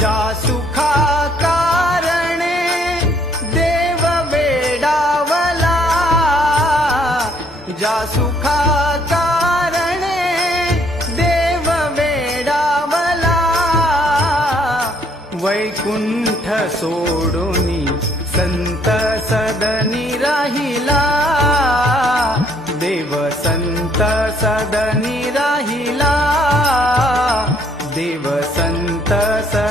ज्या सुखा कारणे देव वेडावला, ज्या सुखा कारणे देव वेडावला, वैकुंठ सोडूनी संत सदनी राहिला, देव संत सदनी राहिला, देव संत सदनी